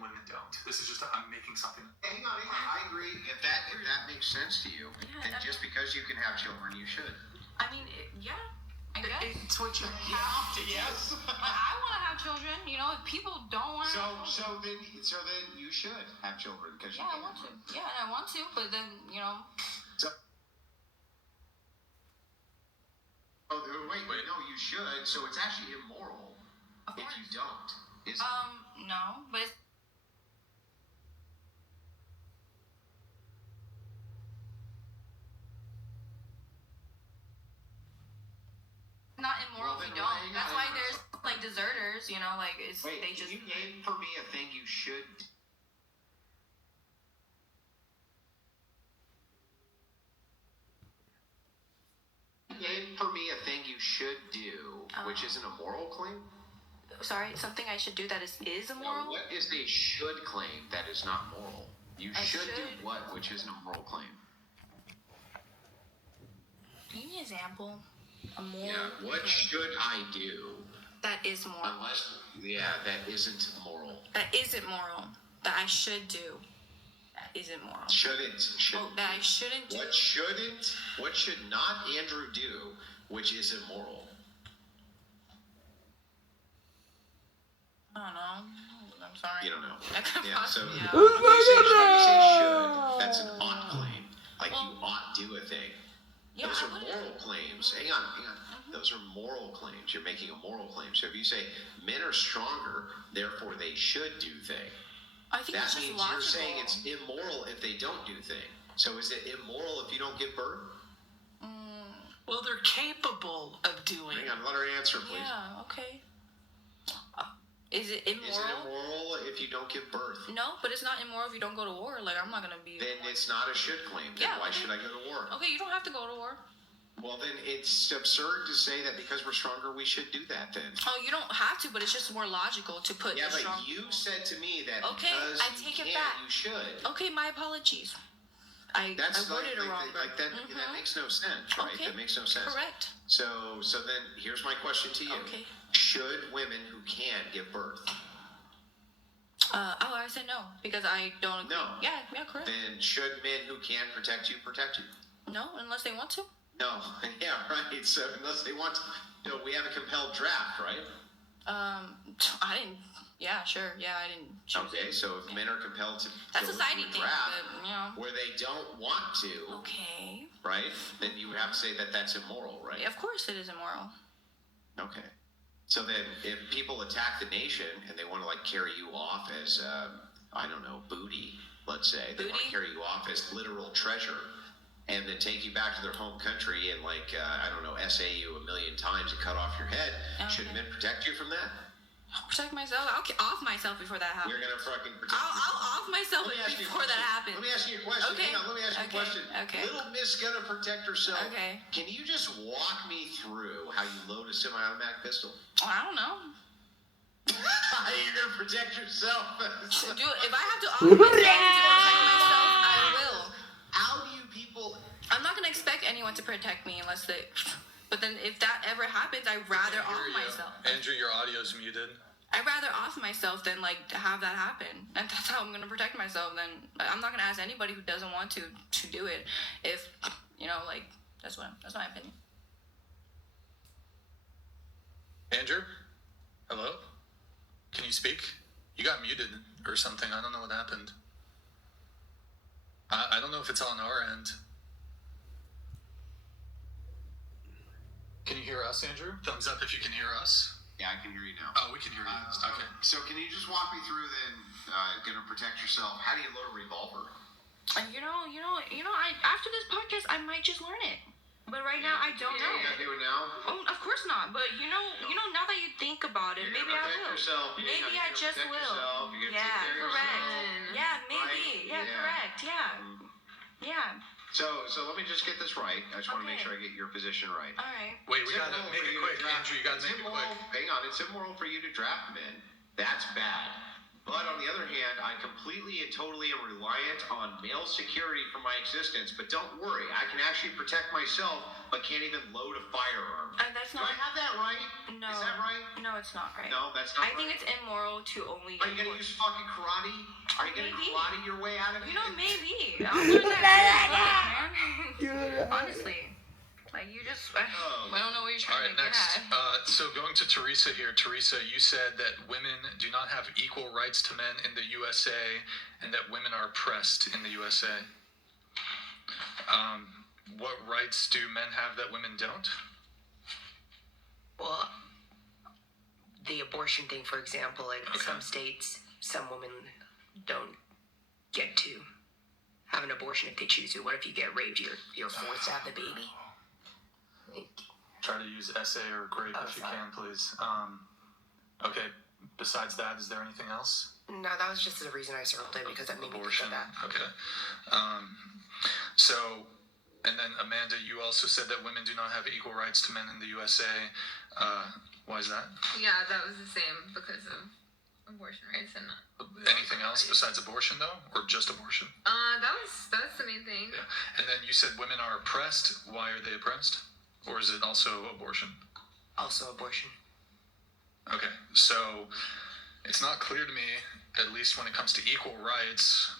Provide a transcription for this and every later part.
and women don't. This is just I'm making something. Hang on. I agree. If that makes sense to you, then just because you can have children, you should. I mean, yeah. I guess. It's what you have to. Yes. I want to have children. You know, if people don't want to. So then you should have children because you. Yeah, I want to. Yeah, I want to, but then So. Oh wait, no, you should. So it's actually immoral if you don't. No, but it's not immoral if you don't. That's why there's like deserters, like it's Wait, they just. Can you name for me a thing you should? Name for me a thing you should do, which isn't a moral claim. Sorry, something I should do that is immoral? No, what is a should claim that is not moral? You should do what, which isn't a moral claim? Give me an example. A moral. Yeah, what should I do? That is moral. That isn't moral. That isn't moral. That I should do. That isn't moral. Shouldn't. That I shouldn't do. What should not Andrew do, which is immoral? I don't know. I'm sorry. You don't know. Yeah, so yeah. you say should, that's an ought claim. Like you ought do a thing. Yeah, Those are moral claims. Hang on. Those are moral claims. You're making a moral claim. So if you say men are stronger, therefore they should do thing. I think that it's just means logical. You're saying it's immoral if they don't do thing. So is it immoral if you don't give birth? Well, they're capable of doing. Hang on, let her answer, please. Yeah, okay. Is it immoral? Is it immoral if you don't give birth? No, but it's not immoral if you don't go to war. Like, I'm not going to be... Then it's not a should claim. Then why should I go to war? Okay, you don't have to go to war. Well, then it's absurd to say that because we're stronger, we should do that then. Oh, you don't have to, but it's just more logical to put... Yeah, but you said to me that because I take you it back. You should. Okay, my apologies. I worded it wrong. That makes no sense, right? Okay. That makes no sense. Correct. So then here's my question to you. Okay. Should women who can give birth? I said no, because I don't agree. No. Yeah, correct. Then should men who can protect you? No, unless they want to. No. Yeah, right. So unless they want to. No, we have a compelled draft, right? I didn't. Yeah, sure. Yeah, I didn't choose Okay, so if men are compelled to that's go society through a thing, draft but, where they don't want to, okay. right? Then you would have to say that that's immoral, right? Yeah, of course it is immoral. Okay. So then if people attack the nation and they want to like carry you off as, I don't know, booty, let's say. They want to carry you off as literal treasure and then take you back to their home country and like, I don't know, essay you 1,000,000 times and cut off your head. Okay. Should men protect you from that? I'll protect myself. I'll off myself before that happens. You're going to fucking protect I'll off myself before that happens. Let me ask you a question. Okay. Hang on, let me ask you a question. Okay. Little Miss gonna protect herself. Okay. Can you just walk me through how you load a semi-automatic pistol? Oh, I don't know. How you're gonna protect yourself? If I have to off myself to protect myself, I will. How do you people... I'm not gonna expect anyone to protect me unless they... But then if that ever happens, I'd rather off myself. Andrew, your audio's muted. I'd rather off myself than like to have that happen, and that's how I'm gonna protect myself. Then I'm not gonna ask anybody who doesn't want to do it. If like that's my opinion. Andrew, hello. Can you speak? You got muted or something. I don't know what happened. I don't know if it's on our end. Can you hear us, Andrew? Thumbs up if you can hear us. Yeah, I can hear you now. Oh, we can hear you. Okay. So can you just walk me through then, gonna protect yourself? How do you load a revolver? I after this podcast, I might just learn it. But right now, I don't know. You gotta do it now? Oh, of course not. But now that you think about it, maybe I will. Maybe I just will. Yeah, correct. Yeah, maybe. Yeah, correct. Yeah. So let me just get this right. I just want to make sure I get your position right. All right. Wait, we gotta make it quick, Andrew. You gotta make it quick. Hang on, it's immoral for you to draft men. That's bad. But on the other hand, I completely and totally am reliant on male security for my existence. But don't worry, I can actually protect myself, but can't even load a firearm. That's Do not. I have that right? No. Is that right? No, it's not right. No, that's not I right. think it's immoral to only. Are you gonna use fucking karate? Are you gonna Maybe. karate your way out of it? Maybe. I'll learn that too, man. Honestly. Like, you just, I don't know what you're All trying right, to next. get at. So going to Teresa here. Teresa, you said that women do not have equal rights to men in the USA and that women are oppressed in the USA. What rights do men have that women don't? Well, the abortion thing, for example, like some states, some women don't get to have an abortion if they choose to. What if you get raped? You're forced to have the baby. Try to use essay or grape if you can, please. Okay. Besides that, is there anything else? No, that was just the reason I circled it, because that made me think of that. Okay. So, and then Amanda, you also said that women do not have equal rights to men in the USA. Why is that? Yeah, that was the same because of abortion rights and. Anything else besides abortion, though, or just abortion? That's the main thing. Yeah. And then you said women are oppressed. Why are they oppressed? Or is it also abortion? Also abortion. Okay, so it's not clear to me, at least when it comes to equal rights,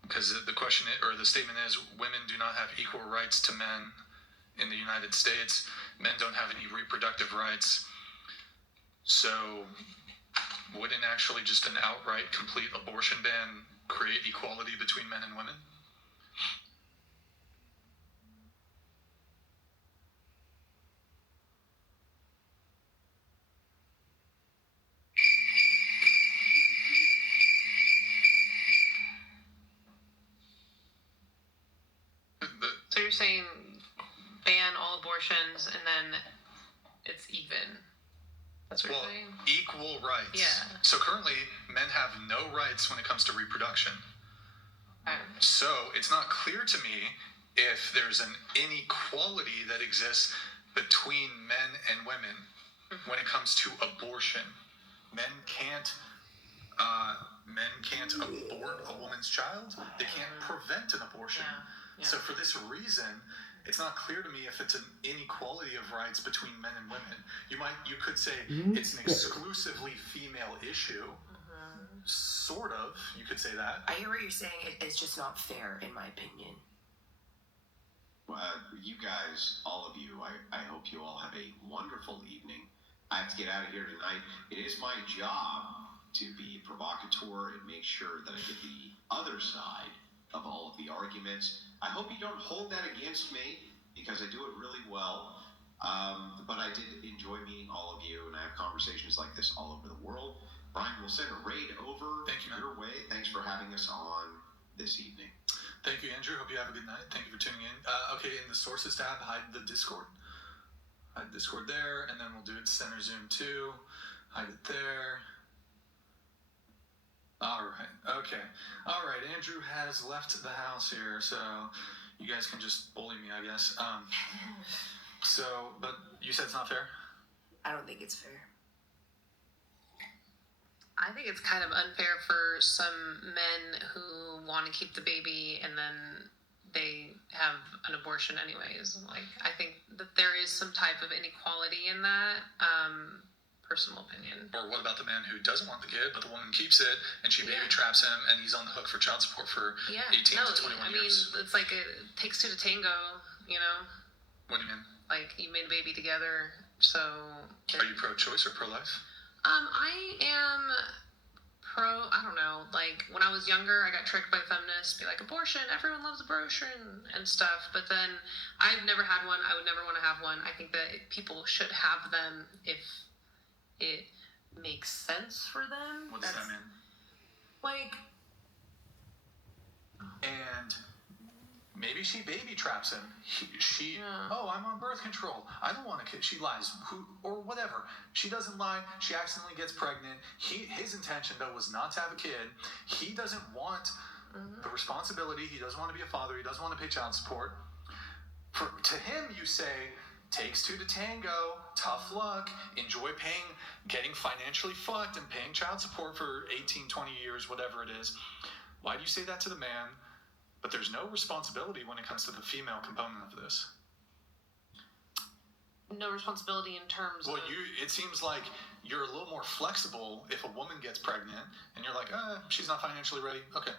because the question or the statement is women do not have equal rights to men in the United States. Men don't have any reproductive rights. So wouldn't actually just an outright complete abortion ban create equality between men and women? So you're saying ban all abortions and then it's even. That's what Well, you're saying? equal rights. Yeah. So currently, men have no rights when it comes to reproduction. Okay. So it's not clear to me if there's an inequality that exists between men and women when it comes to abortion. Men can't abort a woman's child. They can't prevent an abortion. Yeah. So for this reason, it's not clear to me if it's an inequality of rights between men and women. You could say it's an exclusively female issue. Sort of. You could say that. I hear what you're saying. It's just not fair, in my opinion. You guys, all of you, I hope you all have a wonderful evening. I have to get out of here tonight. It is my job to be provocateur and make sure that I get the other side of all of the arguments. I hope you don't hold that against me, because I do it really well. But I did enjoy meeting all of you, and I have conversations like this all over the world. Brian, we'll send a raid over your way. Thanks for having us on this evening. Thank you, Andrew. Hope you have a good night. Thank you for tuning in. Okay, in the sources tab, hide the Discord. Hide Discord there, and then we'll do it center Zoom too. Hide it there. All right. Okay. All right. Andrew has left the house here, so you guys can just bully me, I guess. But you said it's not fair? I don't think it's fair. I think it's kind of unfair for some men who want to keep the baby and then they have an abortion anyways. Like, I think that there is some type of inequality in that. Personal opinion. Or what about the man who doesn't want the kid, but the woman keeps it, and she baby traps him, and he's on the hook for child support for 18 to 21 years? It's like it takes two to tango, you know? What do you mean? Like, you made a baby together, so... Are you pro-choice or pro-life? I am I don't know, like, when I was younger, I got tricked by feminists, be like, abortion, everyone loves abortion, and stuff, but then I've never had one, I would never want to have one. I think that people should have them if it makes sense for them. What does that mean? Like... And maybe she baby traps him. Oh, I'm on birth control. I don't want a kid. She lies. Or whatever. She doesn't lie. She accidentally gets pregnant. His intention, though, was not to have a kid. He doesn't want the responsibility. He doesn't want to be a father. He doesn't want to pay child support. To him, you say, takes two to tango. Tough luck. Enjoy getting financially fucked and paying child support for 18, 20 years, whatever it is. Why do you say that to the man, but there's no responsibility when it comes to the female component of this? No responsibility in terms Well, of... it seems like you're a little more flexible if a woman gets pregnant and you're like, she's not financially ready. Okay,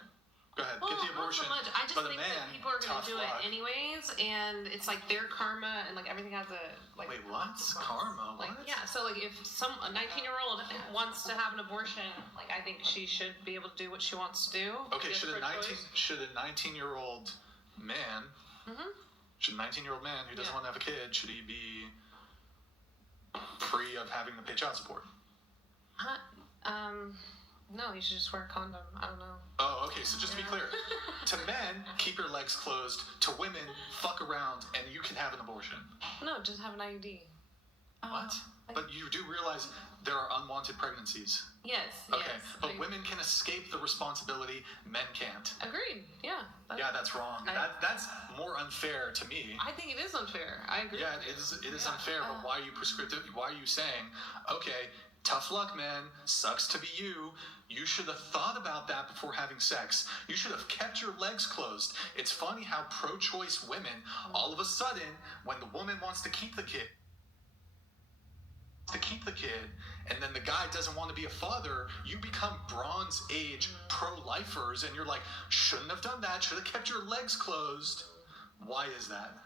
go ahead, get the abortion. Not so much. I just but think a man, that people are going to do luck. it anyways, and it's like their karma, and like everything has a like. Wait, what? Karma? Like, What? yeah, so like if a 19-year-old wants to have an abortion, like I think she should be able to do what she wants to do. Okay, It's should a her choice. 19-year-old man, should a 19-year-old man who doesn't want to have a kid, should he be free of having to pay child support? No, you should just wear a condom. I don't know. Oh, okay, so just to be clear, to men, keep your legs closed. To women, fuck around and you can have an abortion. No, just have an IUD. What? But you do realize there are unwanted pregnancies. Yes. Okay, Yes, but women can escape the responsibility, men can't. Agreed. Yeah. Yeah, that's wrong. That's more unfair to me. I think it is unfair. I agree. Yeah, it is unfair, but why are you prescriptive? Why are you saying, okay, tough luck, man, sucks to be you. You should have thought about that before having sex. You should have kept your legs closed. It's funny how pro-choice women, all of a sudden, when the woman wants to keep the kid, and then the guy doesn't want to be a father, you become Bronze Age pro-lifers, and you're like, shouldn't have done that, should have kept your legs closed. Why is that?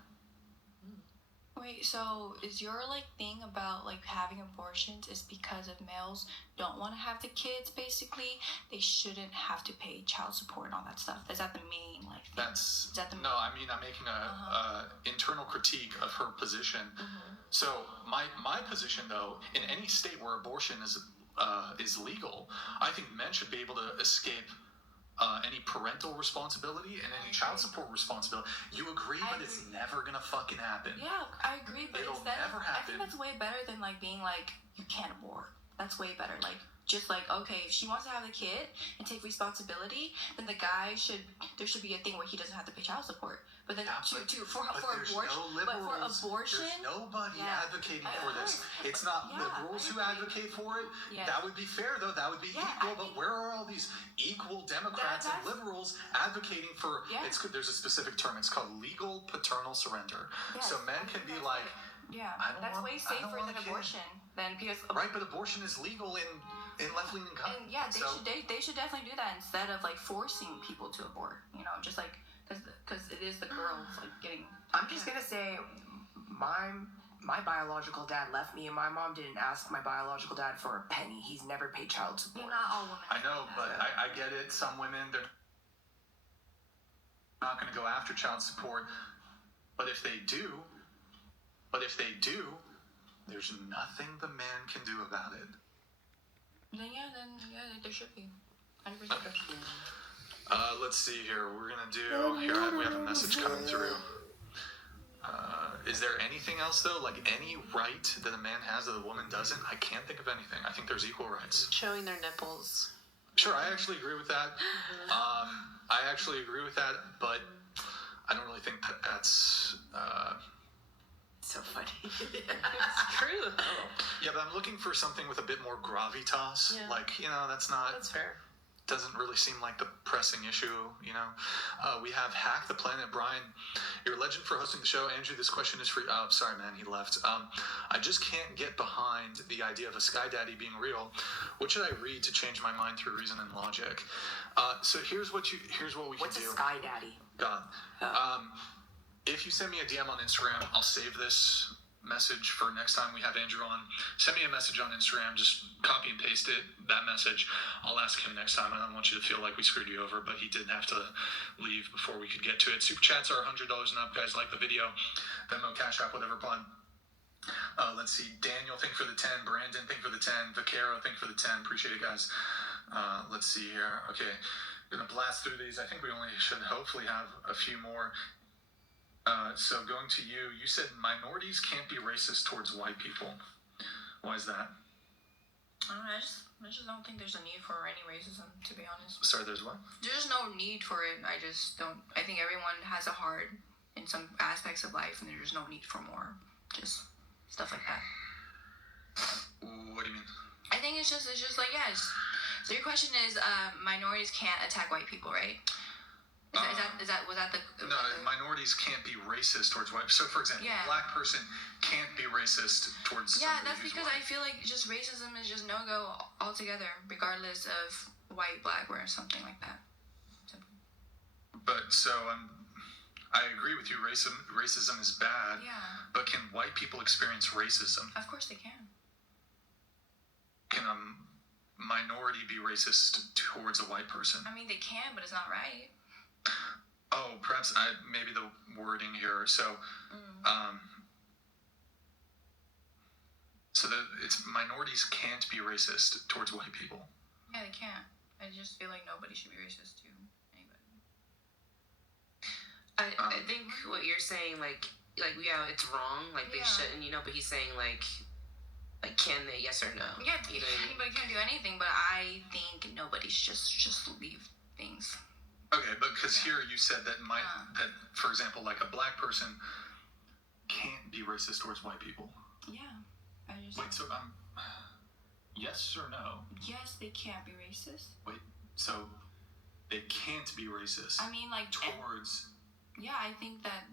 Wait, so is your thing about having abortions is because of males don't want to have the kids? Basically, they shouldn't have to pay child support and all that stuff. Is that the main thing? That's is that the no. I mean, I'm making a internal critique of her position. So my position, though, in any state where abortion is legal, I think men should be able to escape any parental responsibility and any child support responsibility. You agree, but it's never gonna fucking happen. Yeah, I agree, but It'll instead, never I happen. think that's way better than being you can't abort. That's way better. Okay, if she wants to have a kid and take responsibility, then there should be a thing where he doesn't have to pay child support. But then for abortion, There's nobody advocating for this. It's not liberals who advocate for it. Yes. That would be fair, though. That would be equal. But where are all these equal Democrats and liberals advocating for? Yes. There's a specific term. It's called legal paternal surrender. Yes, So men can be like, that's way safer than abortion. Because right, but abortion is legal in left-leaning countries. And they should definitely do that instead of forcing people to abort. Just because it is the girls getting. I'm just gonna say, my biological dad left me, and my mom didn't ask my biological dad for a penny. He's never paid child support. Not all women. I know, but I get it. Some women, they're not going to go after child support. But if they do, there's nothing the man can do about it. Then there should be. 100%. Okay. Let's see here. We're going to do... Here, we have a message coming through. Is there anything else, though? Any right that a man has that a woman doesn't? I can't think of anything. I think there's equal rights. Showing their nipples. Sure, I actually agree with that. But I don't really think that's... So funny. It's true, though. Yeah, but I'm looking for something with a bit more gravitas. Yeah. That's not... That's fair. Doesn't really seem like the pressing issue, We have Hack the Planet. Brian, you're a legend for hosting the show. Andrew, this question is for you. Oh, sorry, man, he left. I just can't get behind the idea of a sky daddy being real. What should I read to change my mind through reason and logic? So here's what we can do. What's a sky daddy? God. If you send me a DM on Instagram, I'll save this message for next time we have Andrew on. Send me a message on Instagram, just copy and paste that message. I'll ask him next time. I don't want you to feel like we screwed you over, but he did have to leave before we could get to it. Super chats are $100 and up, guys. Like the video, Venmo, Cash App, whatever plan. Let's see. Daniel, thank you for the 10. Brandon, thank you for the 10. Vaquero, thank you for the 10. Appreciate it, guys. Let's see here. Okay, gonna blast through these. I think we only should hopefully have a few more. So going to you, you said minorities can't be racist towards white people. Why is that? I just don't think there's a need for any racism, to be honest. Sorry, there's what? There's no need for it. I just don't. I think everyone has a heart in some aspects of life, and there's no need for more. just stuff like that. What do you mean? I think it's just like yeah. So your question is, minorities can't attack white people, right? Was that the No, minorities can't be racist towards white. So, for example, Yeah. a black person can't be racist towards. Yeah, somebody that's who's because white. I feel like just racism is just no go altogether, regardless of white, black, or something like that. But so I agree with you. Racism is bad. Yeah, But can white people experience racism? of course they can. Can a minority be racist towards a white person? I mean, they can, but it's not right. Oh, perhaps maybe the wording here. So, so that it's minorities can't be racist towards white people. Yeah, they can't. I just feel like nobody should be racist to anybody. I think what you're saying, like yeah, it's wrong. Like they Yeah. shouldn't, you know. But he's saying like can they? Yes or no? Yeah, You know what I mean? anybody can do anything, but I think nobody should just leave things. Okay, but because here you said that that, for example, like a black person can't be racist towards white people. Yeah, I just. Wait, so yes or no? Yes, they can't be racist. Wait, so they can't be racist I mean, like, towards. yeah, I think that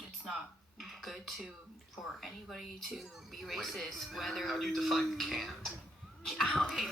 it's not good for anybody to be racist, whether. How do you define can't? Okay,